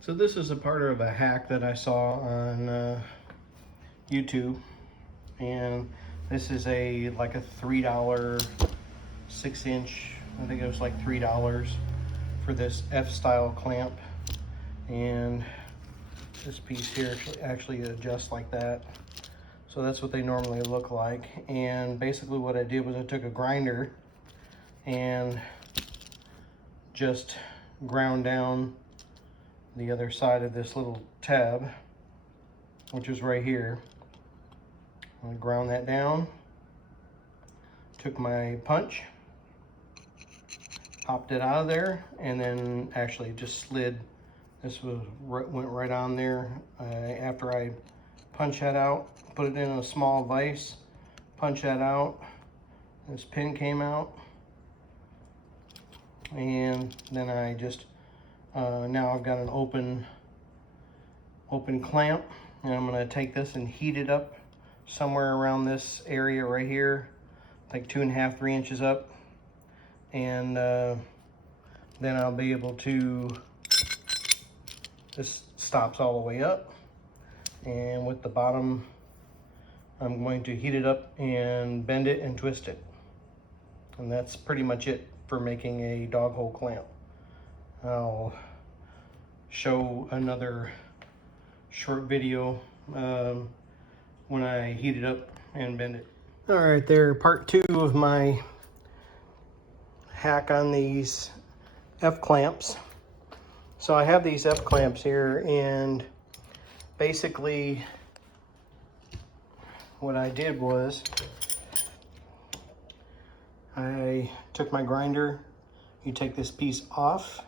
So this is a part of a hack that I saw on YouTube, and this is like a $3 6-inch. I think it was like $3 for this F-style clamp, and this piece here actually adjusts like that. So that's what they normally look like. And basically what I did was I took a grinder and just ground down the other side of this little tab, which is right here. I ground that down, took my punch, popped it out of there, and then actually just slid. This went right on there. After I punch that out, put it in a small vise, punch that out, this pin came out, and then I just now I've got an open clamp, and I'm going to take this and heat it up somewhere around this area right here, like 2.5 3 inches up, and then I'll be able to, this stops all the way up, and with the bottom I'm going to heat it up and bend it and twist it, and that's pretty much it for making a dog hole clamp. I'll show another short video when I heat it up and bend it. All right, there, part 2 of my hack on these F clamps. So I have these F clamps here, and basically what I did was I took my grinder. You take this piece off,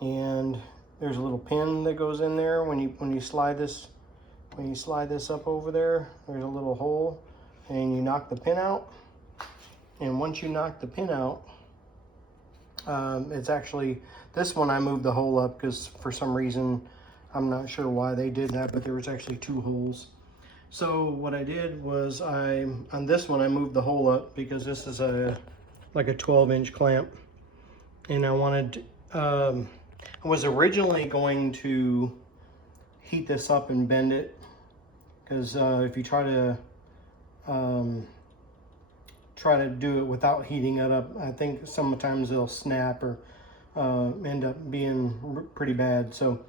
and there's a little pin that goes in there. When you slide this up over there, there's a little hole, and you knock the pin out. And once you knock the pin out, it's actually, this one I moved the hole up because for some reason, I'm not sure why they did that, but there was actually 2 holes. So what I did was on this one I moved the hole up because this is like a 12-inch clamp, and I wanted, I was originally going to heat this up and bend it, because if you try to do it without heating it up, I think sometimes it'll snap or end up being pretty bad. So,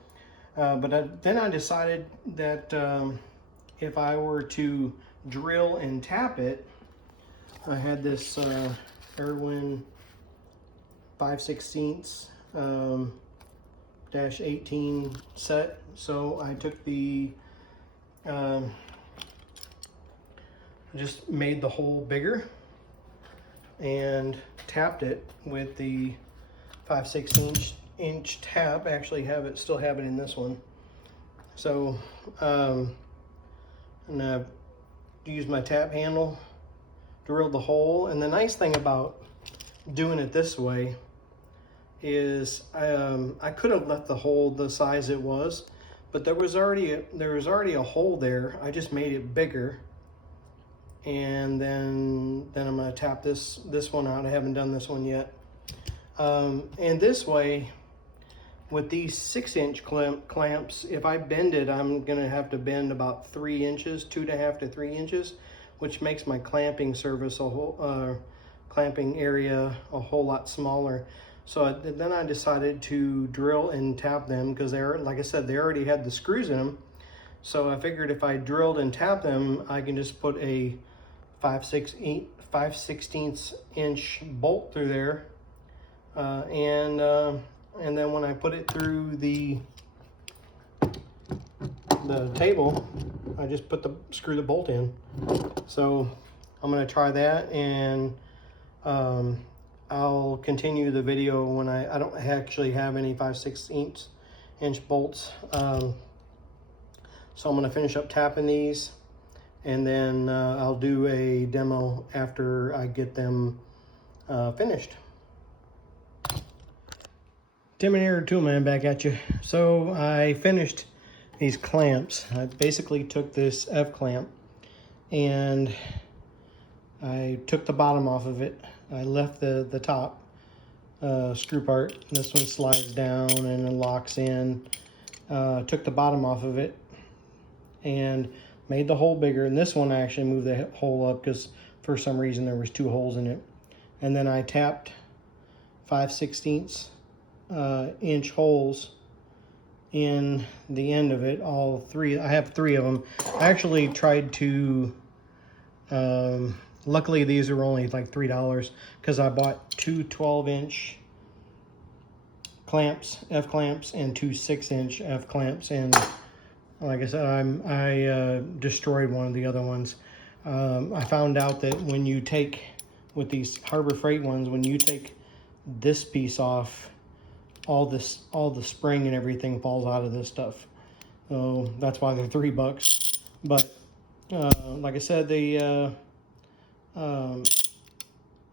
then I decided that if I were to drill and tap it, I had this Irwin 5/16 -18 set. So I took the just made the hole bigger and tapped it with the 5/16 tap. I actually still have it in this one. So and I used my tap handle, drilled the hole. And the nice thing about doing it this way is I could have left the hole the size it was, but there was already a hole there. I just made it bigger, and then I'm going to tap this one out. I haven't done this one yet. And this way, with these 6-inch clamps, if I bend it, I'm going to have to bend about 3 inches, 2.5 to 3 inches, which makes my clamping surface clamping area a whole lot smaller. So then I decided to drill and tap them, because they're, like I said, they already had the screws in them. So I figured if I drilled and tapped them, I can just put a 5/16 inch bolt through there, and then when I put it through the table, I just screw the bolt in. So I'm going to try that, and I'll continue the video when I don't actually have any 5/16 inch bolts. So I'm going to finish up tapping these, and then I'll do a demo after I get them finished. Tim and Air Toolman back at you. So I finished these clamps. I basically took this F clamp and I took the bottom off of it. I left the top, screw part. This one slides down and it locks in. Took the bottom off of it and made the hole bigger. And this one I actually moved the hole up because for some reason there was 2 holes in it. And then I tapped 5/16 inch holes in the end of it, all 3. I have 3 of them. I actually tried to, luckily these are only like $3 because I bought 2 12-inch clamps, F clamps, and 2 6-inch F clamps, and like I said, I destroyed one of the other ones. I found out that when you take, with these Harbor Freight ones, when you take this piece off, all the spring and everything falls out of this stuff. So that's why they're $3. But like I said, they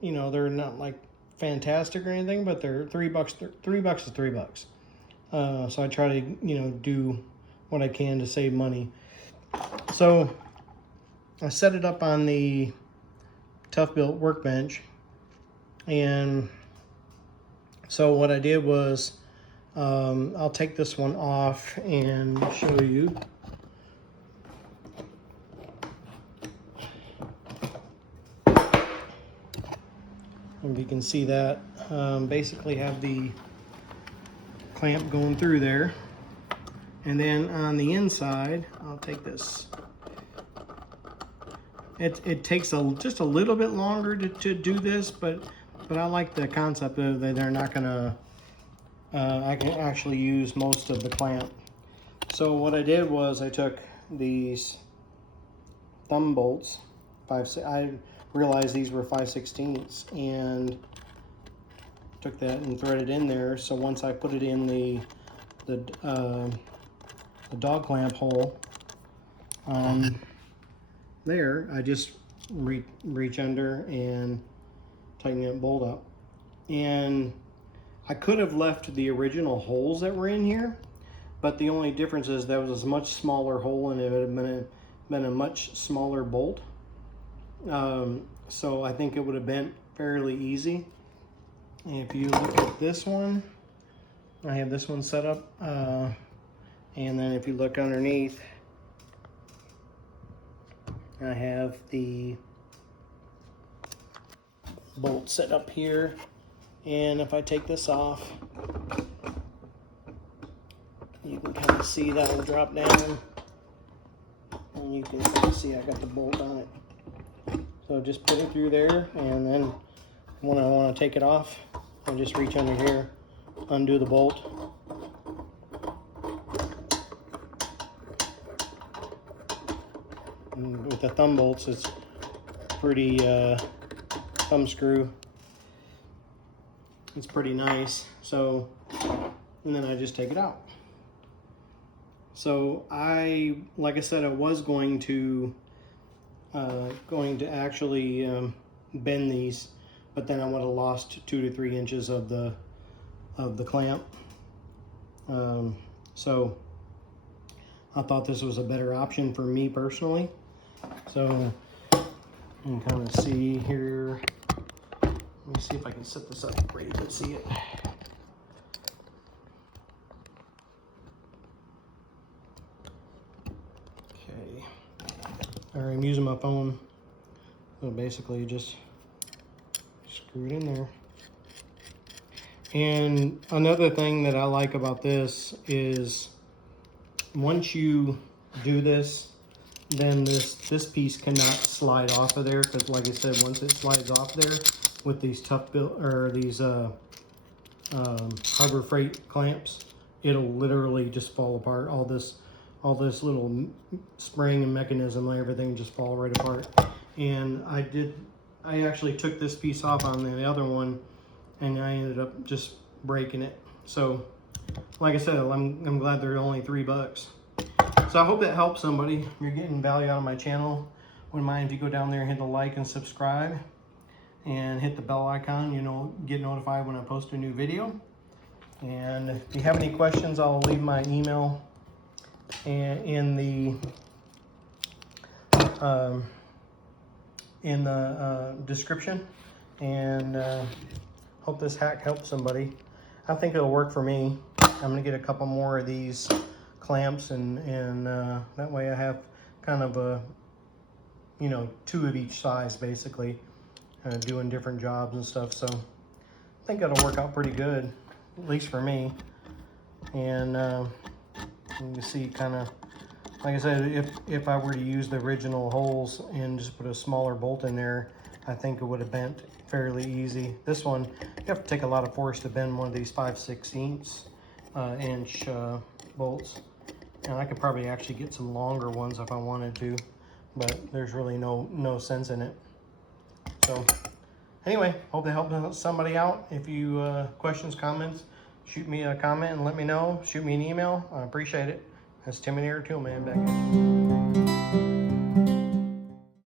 you know, they're not like fantastic or anything, but they're $3. $3 is $3. So I try to, you know, do what I can to save money. So I set it up on the ToughBuilt workbench, and so what I did was, I'll take this one off and show you. If you can see that, basically have the clamp going through there. And then on the inside, I'll take this. It takes just a little bit longer to do this, but I like the concept of that they're not gonna, I can actually use most of the clamp. So what I did was I took these thumb bolts, I realized these were 5/16, and took that and threaded in there. So once I put it in the dog clamp hole there, I just reach under and tighten that bolt up. And I could have left the original holes that were in here, but the only difference is there was a much smaller hole and it would have been a much smaller bolt. So I think it would have been fairly easy. And if you look at this one, I have this one set up, and then if you look underneath, I have the bolt set up here. And if I take this off, you can kind of see that will drop down, and you can kind of see I got the bolt on it. So just put it through there, and then when I want to take it off, I just reach under here, undo the bolt. And with the thumb bolts, it's pretty thumb screw. It's pretty nice. So, and then I just take it out. So like I said, I was going to actually bend these, but then I would have lost 2 to 3 inches of the clamp. So I thought this was a better option for me personally. So you can kind of see here. Let me see if I can set this up where you can see it. Okay. All right, I'm using my phone. So basically you just screw it in there. And another thing that I like about this is once you do this, then this piece cannot slide off of there, because like I said, once it slides off there with these ToughBuilt or these Harbor Freight clamps, it'll literally just fall apart. All this little spring and mechanism and everything just fall right apart. And I actually took this piece off on the other one, and I ended up just breaking it. So like I said, I'm glad they're only $3. So I hope that helps somebody. If you're getting value out of my channel, wouldn't mind if you go down there and hit the like and subscribe, and hit the bell icon, you know, get notified when I post a new video. And if you have any questions, I'll leave my email in the description, and Hope this hack helps somebody. I think it'll work for me. I'm gonna get a couple more of these clamps, and that way I have kind of a, you know, 2 of each size basically, doing different jobs and stuff. So I think it'll work out pretty good, at least for me. And you can see kind of, like I said, if I were to use the original holes and just put a smaller bolt in there, I think it would have bent fairly easy. This one, you have to take a lot of force to bend one of these 5/16 inch bolts. And I could probably actually get some longer ones if I wanted to, but there's really no sense in it. So anyway, hope they helped somebody out. If you questions, comments, shoot me a comment and let me know. Shoot me an email. I appreciate it. That's Timothy Toolman back at you.